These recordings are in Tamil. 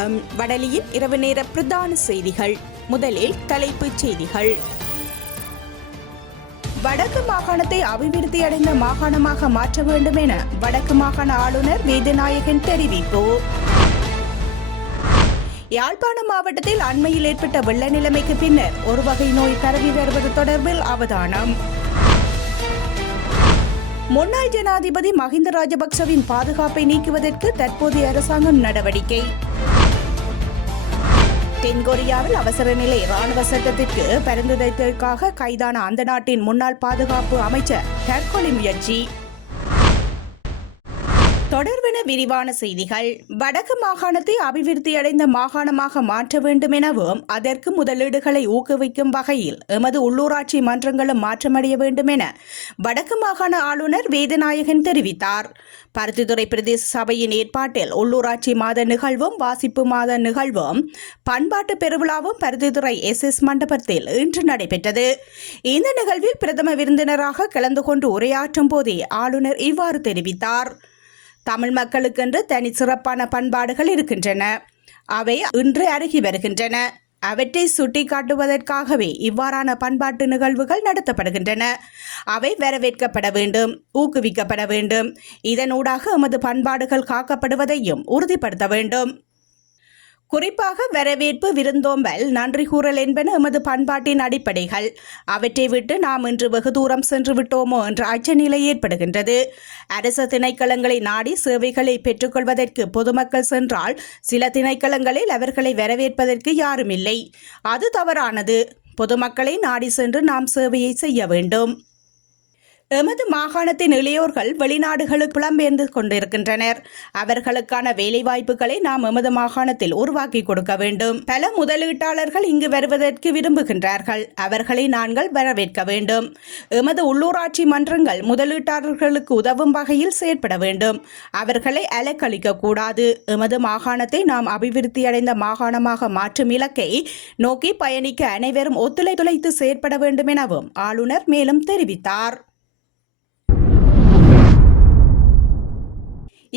வணக்கம். வடலியின் இரவு நேர பிரதான செய்திகள். முதலில் தலைப்புச் செய்திகள். வடக்கு மாகாணத்தை அபிவிருத்தி அடைந்த மாகாணமாக மாற்ற வேண்டும் என வடக்கு மாகாண ஆளுநர் வேதநாயகன் தெரிவிப்பு. யாழ்ப்பாணம் மாவட்டத்தில் அண்மையில் ஏற்பட்ட வெள்ள நிலைமைக்கு பின்னர் ஒரு வகை நோய் பரவி வருவது தொடர்பில் அவதானம். முன்னாள் ஜனாதிபதி மஹிந்த ராஜபக்சவின் பாதுகாப்பை நீக்குவதற்கு தற்போதைய அரசாங்கம் நடவடிக்கை. தென்கொரியாவில் அவசர நிலை ராணுவ சட்டத்திற்கு பரிந்துரைத்ததற்காக கைதான அந்த நாட்டின் முன்னாள் பாதுகாப்பு அமைச்சர் தற்கொலை முயற்சி. தொடர்பென விரிவான செய்திகள். வடக்கு மாகாணத்தை அபிவிருத்தி அடைந்த மாகாணமாக மாற்ற வேண்டும் எனவும் அதற்கு முதலீடுகளை ஊக்குவிக்கும் வகையில் எமது உள்ளூராட்சி மன்றங்களும் மாற்றமடைய வேண்டும் என வடக்கு மாகாண ஆளுநர் வேதநாயகன் தெரிவித்தார். பருத்தித்துறை பிரதேச சபையின் ஏற்பாட்டில் உள்ளூராட்சி மாத நிகழ்வும் வாசிப்பு மாத நிகழ்வும் பண்பாட்டு பெருவிழாவும் பருத்தித்துறை SS மண்டபத்தில் இன்று நடைபெற்றது. இந்த நிகழ்வில் பிரதம விருந்தினராக கலந்து கொண்டு உரையாற்றும் போதே ஆளுநர் இவ்வாறு தெரிவித்தார். தமிழ் மக்களுக்கென்று தனி சிறப்பான பண்பாடுகள் இருக்கின்றன. அவை இன்று அருகி வருகின்றன. அவற்றை சுட்டிக்காட்டுவதற்காகவே இவ்வாறான பண்பாட்டு நிகழ்வுகள் நடத்தப்படுகின்றன. அவை வரவேற்கப்பட வேண்டும், ஊக்குவிக்கப்பட வேண்டும். இதனூடாக எமது பண்பாடுகள் காக்கப்படுவதையும் உறுதிப்படுத்த வேண்டும். குறிப்பாக வரவேற்பு, விருந்தோம்பல், நன்றி கூறல் என்பன எமது பண்பாட்டின் அடிப்படைகள். அவற்றை விட்டு நாம் இன்று வெகு தூரம் சென்று விட்டோமோ என்ற அச்சநிலை ஏற்படுகின்றது. அரச திணைக்களங்களை நாடி சேவைகளை பெற்றுக்கொள்வதற்கு பொதுமக்கள் சென்றால் சில திணைக்களங்களில் அவர்களை வரவேற்பதற்கு யாரும் இல்லை. அது தவறானது. பொதுமக்களை நாடி சென்று நாம் சேவையை செய்ய வேண்டும். எமது மாகாணத்தின் இளையோர்கள் வெளிநாடுகளுக்கு புலம்பெயர்ந்து கொண்டிருக்கின்றனர். அவர்களுக்கான வேலைவாய்ப்புகளை நாம் எமது மாகாணத்தில் உருவாக்கி கொடுக்க வேண்டும். பல முதலீட்டாளர்கள் இங்கு வருவதற்கு விரும்புகின்றார்கள். அவர்களை நாங்கள் வரவேற்க வேண்டும். எமது உள்ளூராட்சி மன்றங்கள் முதலீட்டாளர்களுக்கு உதவும் வகையில் செயற்பட வேண்டும். அவர்களை அலக்களிக்க கூடாது. எமது மாகாணத்தை நாம் அபிவிருத்தி அடைந்த மாகாணமாக மாற்றும் இலக்கை நோக்கி பயணிக்க அனைவரும் ஒத்துழைத்து செயற்பட வேண்டும் எனவும் ஆளுநர் மேலும் தெரிவித்தார்.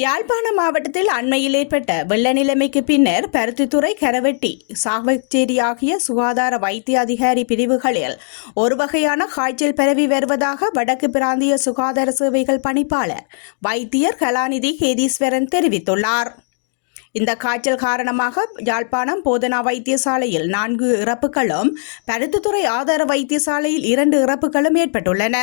யாழ்ப்பாணம் மாவட்டத்தில் அண்மையில் ஏற்பட்ட வெள்ள நிலைமைக்கு பின்னர் பருத்தித்துறை, கரவெட்டி, சாவகச்சேரி ஆகிய சுகாதார வைத்திய அதிகாரி பிரிவுகளில் ஒரு வகையான காய்ச்சல் பரவி வருவதாக வடக்கு பிராந்திய சுகாதார சேவைகள் பணிப்பாளர் வைத்தியர் கலாநிதி கேதீஸ்வரன் தெரிவித்துள்ளார். இந்த காய்ச்சல் காரணமாக யாழ்ப்பாணம் போதனா வைத்தியசாலையில் 4 இறப்புகளும், பருத்தித்துறை ஆதார வைத்தியசாலையில் 2 இறப்புகளும் ஏற்பட்டுள்ளன.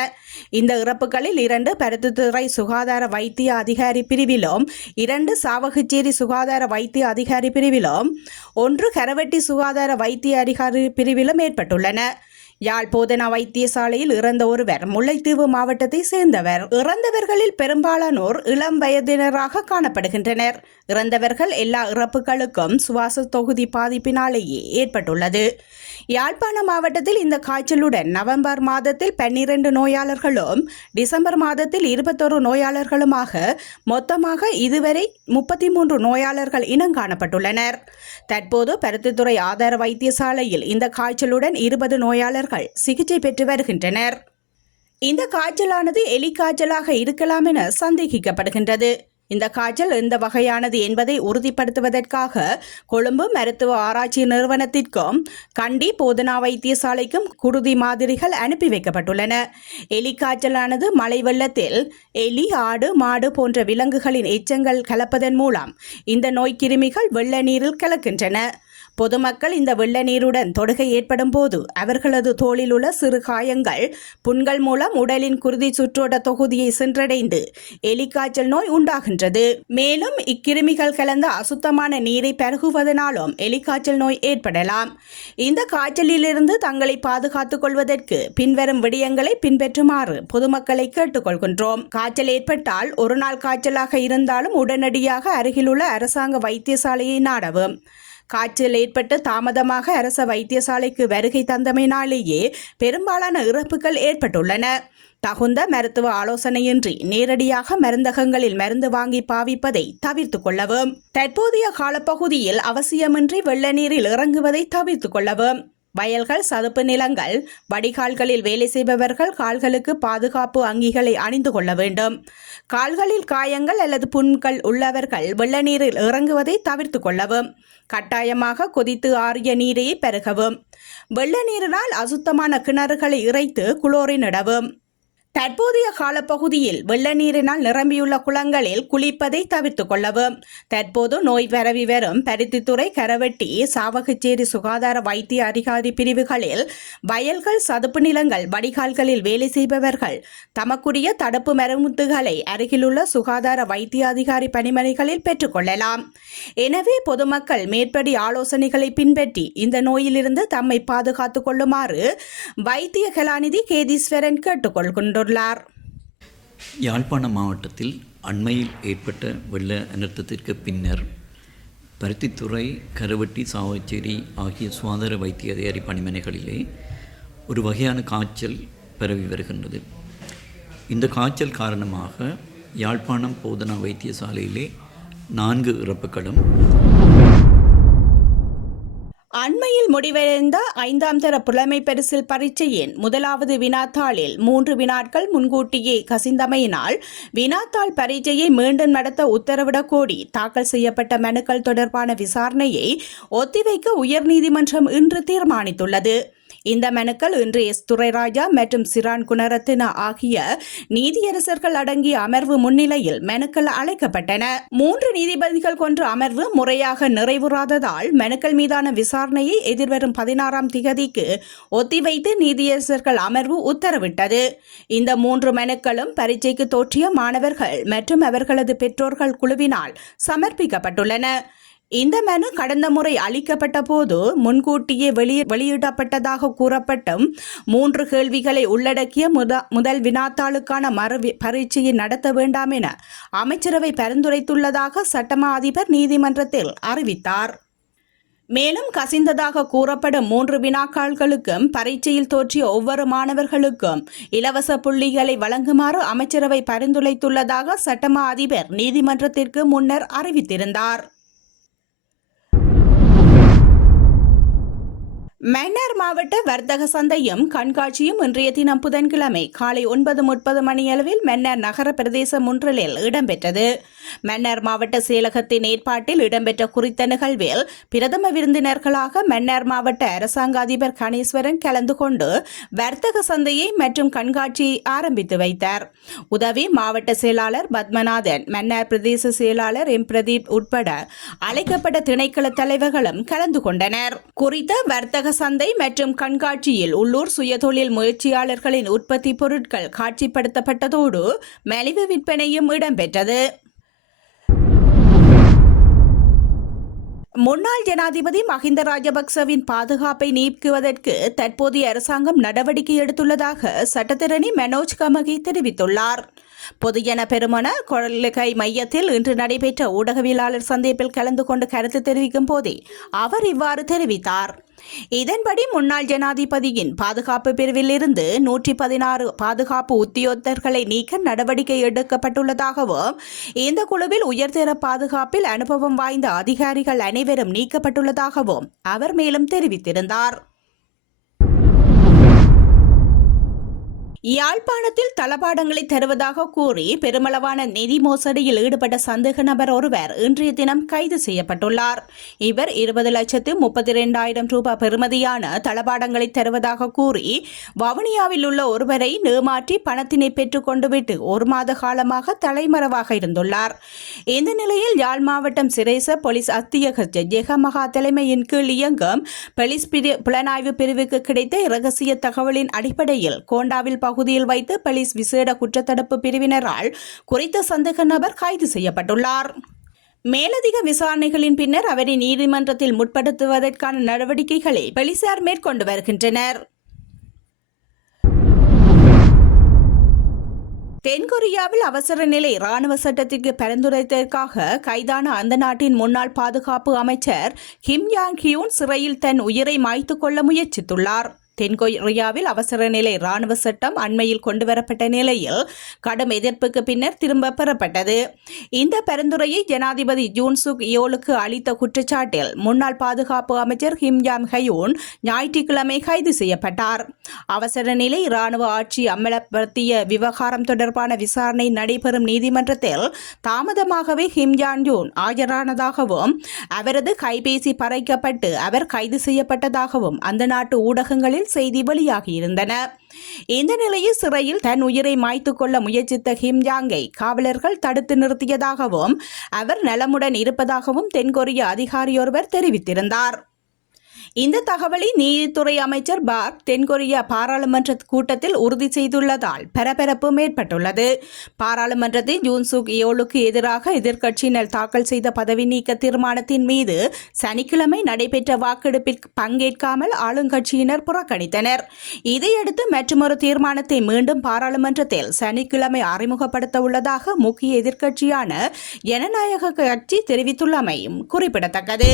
இந்த இறப்புகளில் 2 பருத்தித்துறை சுகாதார வைத்திய அதிகாரி பிரிவிலும், 2 சாவகச்சேரி சுகாதார வைத்திய அதிகாரி பிரிவிலும், 1 கரவெட்டி சுகாதார வைத்திய அதிகாரி பிரிவிலும் ஏற்பட்டுள்ளன. யாழ் போதனா வைத்தியசாலையில் இறந்த ஒருவர் முல்லைத்தீவு மாவட்டத்தை சேர்ந்தவர். இறந்தவர்களில் பெரும்பாலானோர் இளம் வயதினராக காணப்படுகின்றனர். இறந்தவர்கள் எல்லா இறப்புகளுக்கும் சுவாச தொகுதி பாதிப்பினாலேயே ஏற்பட்டுள்ளது. யாழ்ப்பாண மாவட்டத்தில் இந்த காய்ச்சலுடன் நவம்பர் மாதத்தில் 12 நோயாளர்களும், டிசம்பர் மாதத்தில் 21 நோயாளர்களுமாக மொத்தமாக இதுவரை 33 நோயாளர்கள் இனங்காணப்பட்டுள்ளனர். தற்போது பருத்தித்துறை ஆதார வைத்தியசாலையில் இந்த காய்ச்சலுடன் 20 நோயாளர்கள் சிகிச்சை பெற்று வருகின்றனர். இந்த காய்ச்சலானது எலி காய்ச்சலாக இருக்கலாம் என சந்தேகிக்கப்படுகின்றது. இந்த காய்ச்சல் எந்த வகையானது என்பதை உறுதிப்படுத்துவதற்காக கொழும்பு மருத்துவ ஆராய்ச்சி நிறுவனத்திற்கும் கண்டி போதனா வைத்தியசாலைக்கும் குருதி மாதிரிகள் அனுப்பி வைக்கப்பட்டுள்ளன. எலி காய்ச்சலானது மழை வெள்ளத்தில் எலி, ஆடு, மாடு போன்ற விலங்குகளின் எச்சங்கள் கலப்பதன் மூலம் இந்த நோய் கிருமிகள் வெள்ள நீரில் கலக்கின்றன. பொதுமக்கள் இந்த வெள்ள நீருடன் தொடுகை ஏற்படும் போது அவர்களது தோளில் உள்ள சிறு காயங்கள், புண்கள் மூலம் உடலின் குருதி சுற்றோட்ட தொகுதியை சென்றடைந்து எலிக்காய்ச்சல் நோய் உண்டாகின்றது. மேலும் இக்கிருமிகள் கலந்த அசுத்தமான நீரை பருகுவதனாலும் எலிக்காய்ச்சல் நோய் ஏற்படலாம். இந்த காய்ச்சலிலிருந்து தங்களை பாதுகாத்துக் கொள்வதற்கு பின்வரும் விடயங்களை பின்பற்றுமாறு பொதுமக்களை கேட்டுக்கொள்கின்றோம். காய்ச்சல் ஏற்பட்டால் ஒரு நாள் காய்ச்சலாக இருந்தாலும் உடனடியாக அருகிலுள்ள அரசாங்க வைத்தியசாலையை நாடவும். காய்ச்சல் ஏற்பட்டு தாமதமாக அரச வைத்தியசாலைக்கு வருகை தந்தமையினாலேயே பெரும்பாலான இறப்புகள் ஏற்பட்டுள்ளன. தகுந்த மருத்துவ ஆலோசனையின்றி நேரடியாக மருந்தகங்களில் மருந்து வாங்கி பாவிப்பதை தவிர்த்து கொள்ளவும். தற்போதைய காலப்பகுதியில் அவசியமின்றி வெள்ள நீரில் இறங்குவதை தவிர்த்து கொள்ளவும். வயல்கள், சதுப்பு நிலங்கள், வடிகால்களில் வேலை செய்பவர்கள் கால்களுக்கு பாதுகாப்பு அங்கிகளை அணிந்து கொள்ள வேண்டும். கால்களில் காயங்கள் அல்லது புண்கள் உள்ளவர்கள் வெள்ள நீரில் இறங்குவதை தவிர்த்து கொள்ளவும். கட்டாயமாக கொதித்து ஆறிய நீரையே பருகவும். வெள்ள நீரினால் அசுத்தமான கிணறுகளை இறைத்து குளோரின் இடவும். தற்போதைய காலப்பகுதியில் வெள்ள நீரினால் நிரம்பியுள்ள குளங்களில் குளிப்பதை தவிர்த்து கொள்ளவும். தற்போது நோய் பரவி வரும் பருத்தித்துறை, கரவெட்டி, சாவகச்சேரி சுகாதார வைத்திய அதிகாரி பிரிவுகளில் வயல்கள், சதுப்பு நிலங்கள், வடிகால்களில் வேலை செய்பவர்கள் தமக்குரிய தடுப்பு மருந்துகளை அருகிலுள்ள சுகாதார வைத்திய அதிகாரி பணிமனைகளில் பெற்றுக்கொள்ளலாம். எனவே பொதுமக்கள் மேற்படி ஆலோசனைகளை பின்பற்றி இந்த நோயிலிருந்து தம்மை பாதுகாத்துக் கொள்ளுமாறு வைத்திய கலாநிதி கேதீஸ்வரன் கேட்டுக்கொள்கின்றனர். யாழ்ப்பாண மாவட்டத்தில் அண்மையில் ஏற்பட்ட வெள்ள அனர்த்தத்திற்கு பின்னர் பருத்தித்துறை, கரவெட்டி, சாவகச்சேரி ஆகிய சுகாதார வைத்திய அதிகாரி பணிமனைகளிலே ஒரு வகையான காய்ச்சல் பரவி வருகின்றது. இந்த காய்ச்சல் காரணமாக யாழ்ப்பாணம் போதனா வைத்தியசாலையிலே 4 இறப்புகளும், அண்மையில் முடிவடைந்த 5ஆம் தர புலமை பரிசில் பரீட்சையின் முதலாவது வினாத்தாளில் 3 வினாட்கள் முன்கூட்டியே கசிந்தமையினால் வினாத்தாள் பரீட்சையை மீண்டும் நடத்த உத்தரவிடக் கோரி தாக்கல் செய்யப்பட்ட மனுக்கள் தொடர்பான விசாரணையை ஒத்திவைக்க உயர்நீதிமன்றம் இன்று தீர்மானித்துள்ளது. இந்த மனுக்கள் இன்று எஸ். துரைராஜா மற்றும் சிரான் குணரத்ன ஆகிய நீதியரசர்கள் அடங்கிய அமர்வு முன்னிலையில் மனுக்கள் அழைக்கப்பட்டன. 3 நீதிபதிகள் கொண்ட அமர்வு முறையாக நிறைவுறாததால் மனுக்கள் மீதான விசாரணையை எதிர்வரும் 16ஆம் திகதிக்கு ஒத்திவைத்து நீதியரசர்கள் அமர்வு உத்தரவிட்டது. இந்த 3 மனுக்களும் பரீட்சைக்கு தோற்றிய மாணவர்கள் மற்றும் அவர்களது பெற்றோர்கள் குழுவினால் சமர்ப்பிக்கப்பட்டுள்ளன. இந்த மனு கடந்த முறை அளிக்கப்பட்ட போது முன்கூட்டியே வெளியிடப்பட்டதாக கூறப்பட்டும் 3 கேள்விகளை உள்ளடக்கிய முதல் வினாத்தாளுக்கான மறு பரீட்சையை நடத்த வேண்டாம் என அமைச்சரவை பரிந்துரைத்துள்ளதாக சட்டமா அதிபர் நீதிமன்றத்தில் அறிவித்தார். மேலும் கசிந்ததாக கூறப்படும் 3 வினாக்களுக்கும் பரீட்சையில் தோற்றிய ஒவ்வொரு மாணவர்களுக்கும் இலவச புள்ளிகளை வழங்குமாறு அமைச்சரவை பரிந்துரைத்துள்ளதாக சட்டமா அதிபர் நீதிமன்றத்திற்கு முன்னர் அறிவித்திருந்தார். மன்னார் மாவட்ட வர்த்தக சந்தையும் கண்காட்சியும் இன்றைய தினம் புதன்கிழமை காலை 9:30 மணியளவில் மன்னார் நகர பிரதேச முன்றலில் இடம்பெற்றது. மன்னார் மாவட்ட செயலகத்தின் ஏற்பாட்டில் இடம்பெற்ற குறித்த நிகழ்வில் பிரதம விருந்தினர்களாக மன்னார் மாவட்ட அரசாங்க அதிபர் கணேஸ்வரன் கலந்து கொண்டு வர்த்தக சந்தையை மற்றும் கண்காட்சியை ஆரம்பித்து வைத்தார். உதவி மாவட்ட செயலாளர் பத்மநாதன், மன்னார் பிரதேச செயலாளர் எம். பிரதீப் உட்பட அழைக்கப்பட்ட திணைக்கள தலைவர்களும் கலந்து கொண்டனர். குறித்த வர்த்தக சந்தை மற்றும் கண்காட்சியில் உள்ளூர் சுயதொழில் முயற்சியாளர்களின் உற்பத்தி பொருட்கள் காட்சிப்படுத்தப்பட்டதோடு மலிவு விற்பனையும் இடம்பெற்றது. முன்னாள் ஜனாதிபதி மஹிந்த ராஜபக்சவின் பாதுகாப்பை நீக்குவதற்கு தற்போதைய அரசாங்கம் நடவடிக்கை எடுத்துள்ளதாக சட்டத்தரணி மனோஜ் கமகி தெரிவித்துள்ளார். பொதுஜன பெருமன கொள்கை மையத்தில் இன்று நடைபெற்ற ஊடகவியலாளர் சந்திப்பில் கலந்து கொண்டு கருத்து தெரிவிக்கும் போதே அவர் இவ்வாறு தெரிவித்தார். இதன்படி முன்னாள் ஜனாதிபதியின் பாதுகாப்பு பிரிவில் இருந்து 116 பாதுகாப்பு உத்தியோகத்தர்களை நீக்க நடவடிக்கை எடுக்கப்பட்டுள்ளதாகவும் இந்த குழுவில் உயர்தர பாதுகாப்பில் அனுபவம் வாய்ந்த அதிகாரிகள் அனைவரும் நீக்கப்பட்டுள்ளதாகவும் அவர் மேலும் தெரிவித்திருந்தார். யாழ்ப்பாணத்தில் தளபாடங்களை தருவதாக கூறி பெருமளவான நிதி மோசடியில் ஈடுபட்ட சந்தேக நபர் ஒருவர் இன்றைய தினம் கைது செய்யப்பட்டுள்ளார். இவர் 20,32,000 ரூபாய் பெறுமதியான தளபாடங்களை தருவதாக கூறி வவுனியாவில் உள்ள ஒருவரை ஏமாற்றி பணத்தினை பெற்றுக் கொண்டுவிட்டு 1 மாத காலமாக தலைமறைவாக இருந்துள்ளார். இந்த நிலையில் யாழ் மாவட்டம் சிரேச போலீஸ் அத்தியட்சர் ஜெகமகா தலைமையின் கீழ் இயங்கும் போலீஸ் புலனாய்வு பிரிவுக்கு கிடைத்த இரகசிய தகவலின் அடிப்படையில் கோண்டாவில் பகுதியில் வைத்து போலீஸ் விசேட குற்றத்தடுப்பு பிரிவினரால் குறித்த சந்தேக நபர் கைது செய்யப்பட்டுள்ளார். மேலதிக விசாரணைகளின் பின்னர் அவரை நீதிமன்றத்தில் முற்படுத்துவதற்கான நடவடிக்கைகளை போலீசார் மேற்கொண்டு வருகின்றனர். தென்கொரியாவில் அவசர நிலை ராணுவ சட்டத்திற்கு பரிந்துரைத்ததற்காக கைதான அந்த நாட்டின் முன்னாள் பாதுகாப்பு அமைச்சர் கிம் யாங் ஹியூன் சிறையில் தன் உயிரை மாய்த்துக் கொள்ள முயற்சித்துள்ளார். தென்கொரியாவில் அவசர நிலை ராணுவ சட்டம் அண்மையில் கொண்டுவரப்பட்ட நிலையில் கடும் எதிர்ப்புக்கு பின்னர் திரும்ப பெறப்பட்டது. இந்த பரிந்துரையை ஜனாதிபதி ஜூன் சுக் இயோலுக்கு அளித்த குற்றச்சாட்டில் முன்னாள் பாதுகாப்பு அமைச்சர் கிம் யாம் ஹயோன் ஞாயிற்றுக்கிழமை கைது செய்யப்பட்டார். அவசர நிலை ராணுவ ஆட்சி அமலப்படுத்திய விவகாரம் தொடர்பான விசாரணை நடைபெறும் நீதிமன்றத்தில் தாமதமாகவே கிம் யான் யூன் ஆஜரானதாகவும் அவரது கைபேசி பறிக்கப்பட்டு அவர் கைது செய்யப்பட்டதாகவும் அந்த நாட்டு ஊடகங்களில் செய்தி வெளியாகியிருந்தன. இந்த நிலையில் சிறையில் தன் உயிரை மாய்த்துக் கொள்ள முயற்சித்த கிம் யாங்கை காவலர்கள் தடுத்து நிறுத்தியதாகவும் அவர் நலமுடன் இருப்பதாகவும் தென்கொரிய அதிகாரியொருவர் தெரிவித்திருந்தார். இந்த தகவலை நீதித்துறை அமைச்சர் பார்க் தென்கொரிய பாராளுமன்ற கூட்டத்தில் உறுதி செய்துள்ளதால் பரபரப்பும் ஏற்பட்டுள்ளது. பாராளுமன்றத்தில் ஜூன் சுக் இயோலுக்கு எதிராக எதிர்க்கட்சியினர் தாக்கல் செய்த பதவி நீக்க தீர்மானத்தின் மீது சனிக்கிழமை நடைபெற்ற வாக்கெடுப்பில் பங்கேற்காமல் ஆளுங்கட்சியினர் புறக்கணித்தனர். இதையடுத்து மற்றொரு தீர்மானத்தை மீண்டும் பாராளுமன்றத்தில் சனிக்கிழமை அறிமுகப்படுத்த உள்ளதாக முக்கிய எதிர்க்கட்சியான ஜனநாயக கட்சி தெரிவித்துள்ளமையும் குறிப்பிடத்தக்கது.